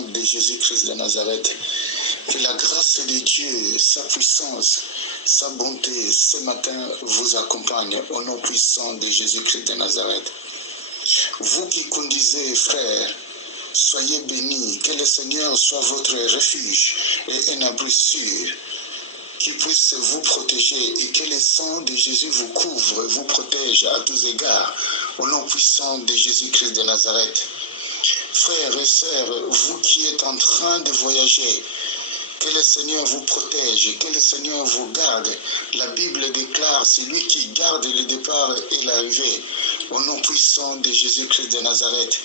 nom de Jésus-Christ de Nazareth, que la grâce de Dieu, sa puissance, sa bonté, ce matin vous accompagne au nom puissant de Jésus-Christ de Nazareth. Vous qui conduisez, frères, soyez bénis, que le Seigneur soit votre refuge et un abri sûr, qui puisse vous protéger et que le sang de Jésus vous couvre, vous protège à tous égards, au nom puissant de Jésus-Christ de Nazareth. Frères et sœurs, vous qui êtes en train de voyager, que le Seigneur vous protège, que le Seigneur vous garde. La Bible déclare, c'est lui qui garde le départ et l'arrivée, au nom puissant de Jésus-Christ de Nazareth.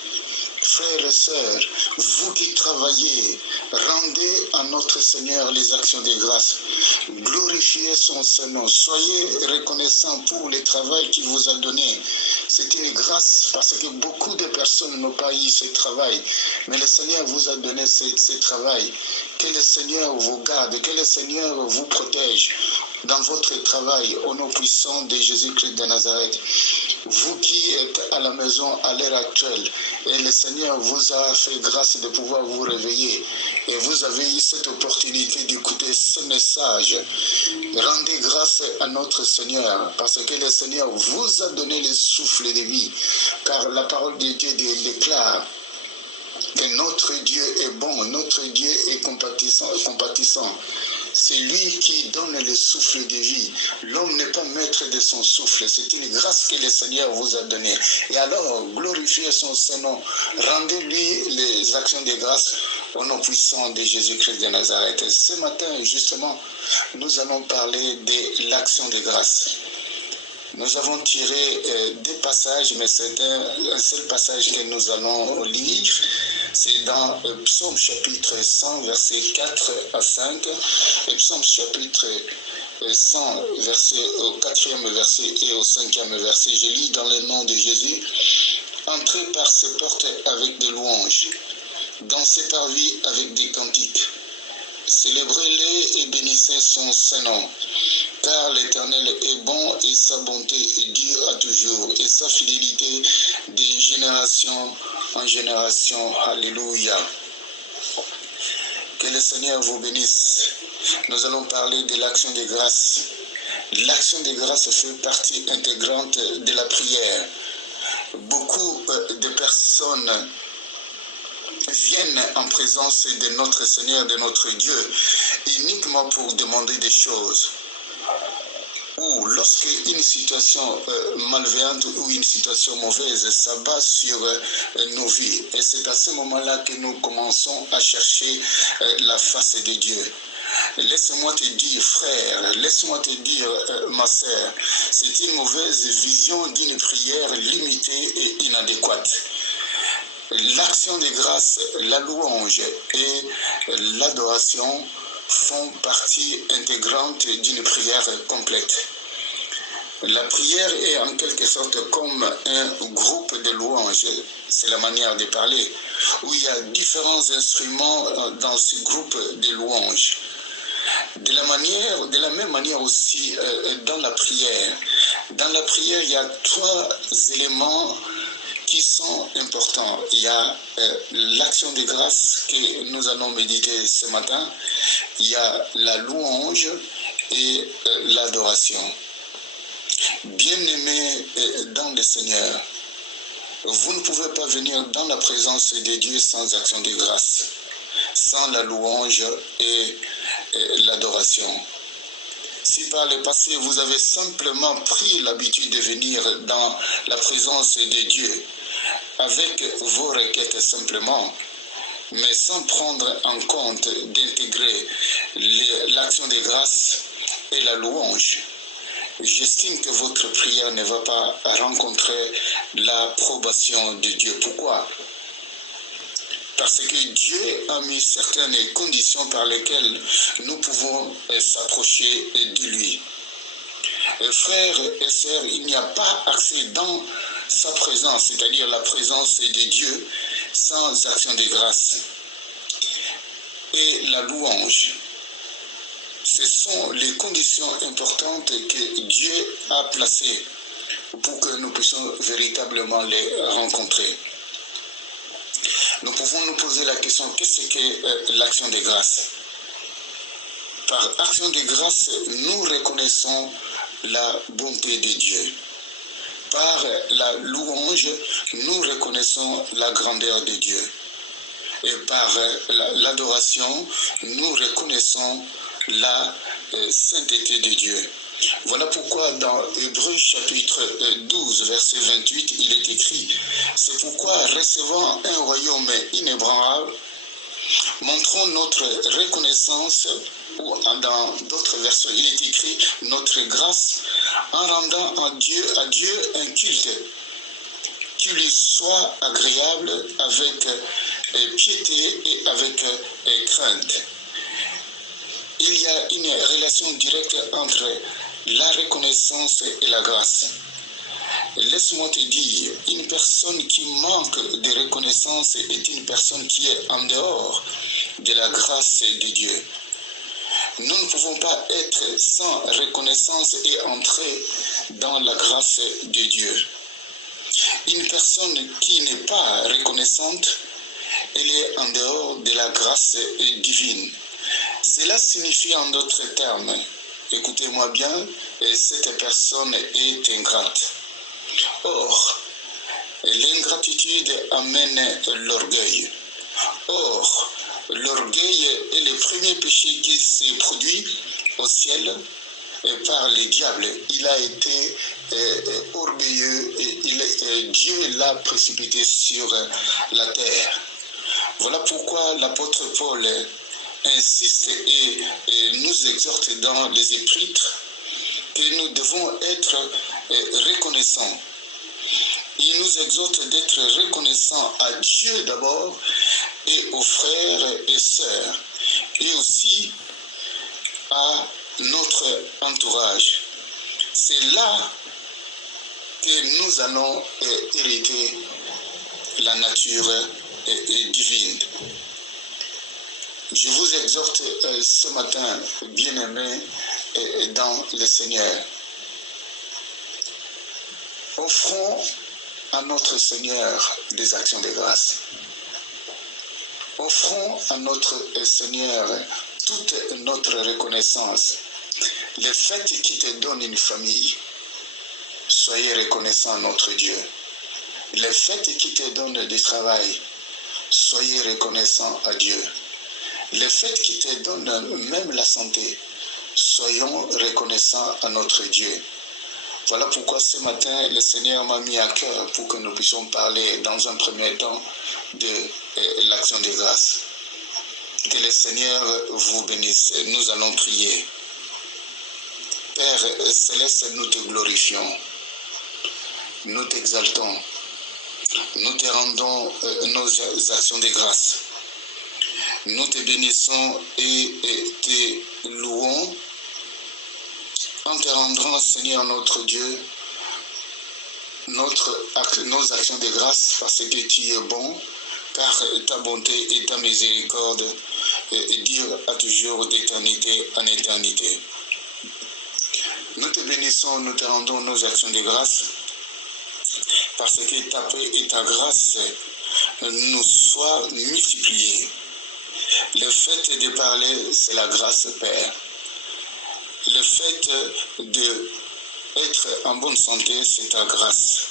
Frères et sœurs, vous qui travaillez, rendez à notre Seigneur les actions de grâce. Glorifiez son Saint-Nom. Soyez reconnaissants pour le travail qu'il vous a donné. C'est une grâce parce que beaucoup de personnes n'ont pas eu ce travail. Mais le Seigneur vous a donné ce travail. Que le Seigneur vous garde, que le Seigneur vous protège dans votre travail au nom puissant de Jésus-Christ de Nazareth. Vous qui êtes à la maison à l'heure actuelle, et le Seigneur vous a fait grâce de pouvoir vous réveiller, et vous avez eu cette opportunité d'écouter ce message, rendez grâce à notre Seigneur, parce que le Seigneur vous a donné le souffle de vie, car la parole de Dieu déclare que notre Dieu est bon, notre Dieu est compatissant. C'est lui qui donne le souffle de vie. L'homme n'est pas maître de son souffle. C'est une grâce que le Seigneur vous a donnée. Et alors, glorifiez son Saint-Nom. Rendez-lui les actions de grâce au nom puissant de Jésus-Christ de Nazareth. Et ce matin, justement, nous allons parler de l'action de grâce. Nous avons tiré des passages, mais c'est un seul passage que nous allons lire. C'est dans Psaume chapitre 100, versets 4 à 5. Et Psaume chapitre 100, au 4e verset et au 5e verset. Je lis dans le nom de Jésus. Entrez par ses portes avec des louanges, dans ses parvis avec des cantiques. Célébrez-les et bénissez son Saint-Nom. Car l'Éternel est bon et sa bonté dure à toujours, et sa fidélité de génération en génération. Alléluia. Que le Seigneur vous bénisse. Nous allons parler de l'action de grâce. L'action de grâce fait partie intégrante de la prière. Beaucoup de personnes viennent en présence de notre Seigneur, de notre Dieu, uniquement pour demander des choses. Ou lorsque une situation malveillante ou une situation mauvaise s'abat sur nos vies. Et c'est à ce moment-là que nous commençons à chercher la face de Dieu. Laisse-moi te dire, frère, laisse-moi te dire, ma sœur, c'est une mauvaise vision d'une prière limitée et inadéquate. L'action de grâce, la louange et l'adoration font partie intégrante d'une prière complète. La prière est en quelque sorte comme un groupe de louanges, c'est la manière de parler, où il y a différents instruments dans ce groupe de louanges. De la même manière aussi dans la prière. Dans la prière, il y a trois éléments qui sont importants. Il y a l'action de grâce que nous allons méditer ce matin. Il y a la louange et l'adoration. Bien-aimés dans le Seigneur, vous ne pouvez pas venir dans la présence de Dieu sans action de grâce, sans la louange et l'adoration. Si par le passé vous avez simplement pris l'habitude de venir dans la présence de Dieu avec vos requêtes simplement, mais sans prendre en compte d'intégrer l'action de grâce et la louange, j'estime que votre prière ne va pas rencontrer l'approbation de Dieu. Pourquoi? Parce que Dieu a mis certaines conditions par lesquelles nous pouvons s'approcher de lui. Frères et sœurs, il n'y a pas accès dans sa présence, c'est-à-dire la présence de Dieu, sans action de grâce. Et la louange, ce sont les conditions importantes que Dieu a placées pour que nous puissions véritablement les rencontrer. nous pouvons nous poser la question, qu'est-ce qu'est l'action de grâce? Par action de grâce, nous reconnaissons la bonté de Dieu. Par la louange, nous reconnaissons la grandeur de Dieu. Et par l'adoration, nous reconnaissons la sainteté de Dieu. Voilà pourquoi dans Hébreux chapitre 12, verset 28, il est écrit « C'est pourquoi, recevant un royaume inébranlable, montrons notre reconnaissance » ou dans d'autres versions, il est écrit « notre grâce en rendant à Dieu un culte qui lui soit agréable avec piété et avec crainte. » Il y a une relation directe entre la reconnaissance et la grâce. Laisse-moi te dire, une personne qui manque de reconnaissance est une personne qui est en dehors de la grâce de Dieu. Nous ne pouvons pas être sans reconnaissance et entrer dans la grâce de Dieu. Une personne qui n'est pas reconnaissante, elle est en dehors de la grâce divine. Cela signifie en d'autres termes, écoutez-moi bien, cette personne est ingrate. Or, l'ingratitude amène l'orgueil. Or, l'orgueil est le premier péché qui s'est produit au ciel par le diable. Il a été orgueilleux et Dieu l'a précipité sur la terre. Voilà pourquoi l'apôtre Paul insiste et nous exhorte dans les Épîtres que nous devons être reconnaissants. Il nous exhorte d'être reconnaissants à Dieu d'abord et aux frères et sœurs et aussi à notre entourage. C'est là que nous allons hériter la nature divine. Je vous exhorte ce matin, bien-aimés dans le Seigneur. Offrons à notre Seigneur des actions de grâce. Offrons à notre Seigneur toute notre reconnaissance. Le fait qu'il te donne une famille, soyez reconnaissants à notre Dieu. Le fait qu'il te donne du travail, soyez reconnaissants à Dieu. Le fait qu'il te donne même la santé, soyons reconnaissants à notre Dieu. Voilà pourquoi ce matin, le Seigneur m'a mis à cœur pour que nous puissions parler dans un premier temps de l'action de grâce. Que le Seigneur vous bénisse. Nous allons prier. Père Céleste, nous te glorifions. Nous t'exaltons. Nous te rendons nos actions de grâce. Nous te bénissons et te louons en te rendant, Seigneur notre Dieu, nos actions de grâce parce que tu es bon, car ta bonté et ta miséricorde durent à toujours d'éternité en éternité. Nous te bénissons, nous te rendons nos actions de grâce parce que ta paix et ta grâce nous soient multipliées. Le fait de parler, c'est la grâce, Père. Le fait d'être en bonne santé, c'est ta grâce.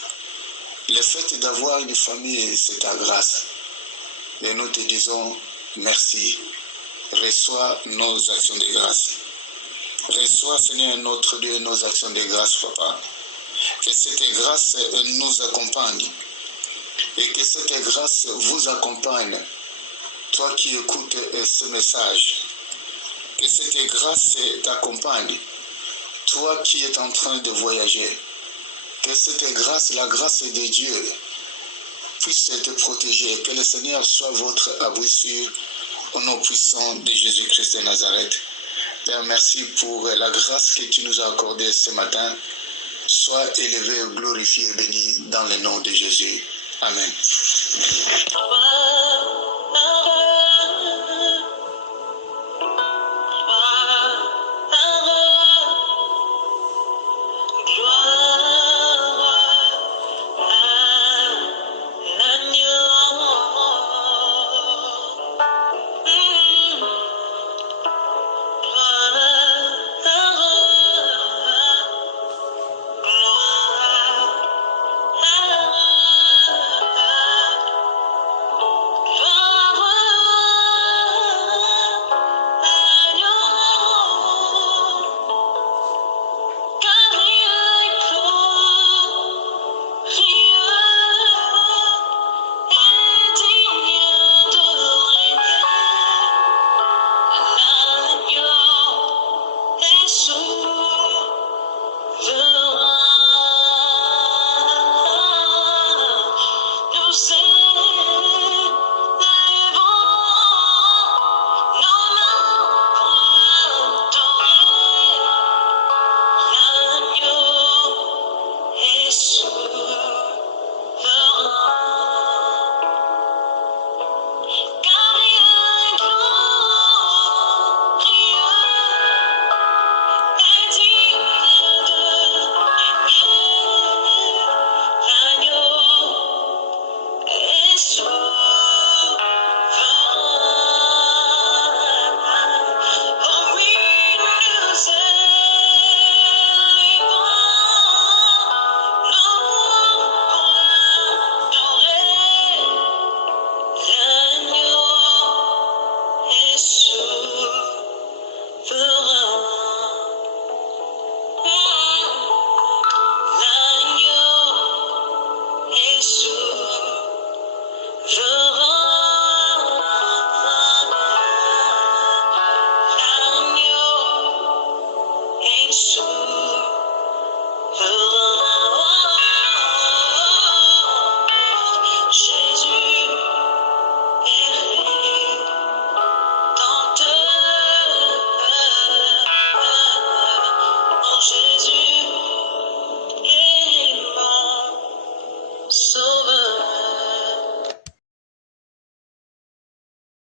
Le fait d'avoir une famille, c'est ta grâce. Et nous te disons merci. Reçois nos actions de grâce. Reçois, Seigneur notre Dieu, nos actions de grâce, Papa. Que cette grâce nous accompagne. Et que cette grâce vous accompagne. Toi qui écoutes ce message, que cette grâce t'accompagne. Toi qui es en train de voyager, que cette grâce, la grâce de Dieu, puisse te protéger. Que le Seigneur soit votre abri sûr au nom puissant de Jésus-Christ de Nazareth. Père, merci pour la grâce que tu nous as accordée ce matin. Sois élevé, glorifié et béni dans le nom de Jésus. Amen.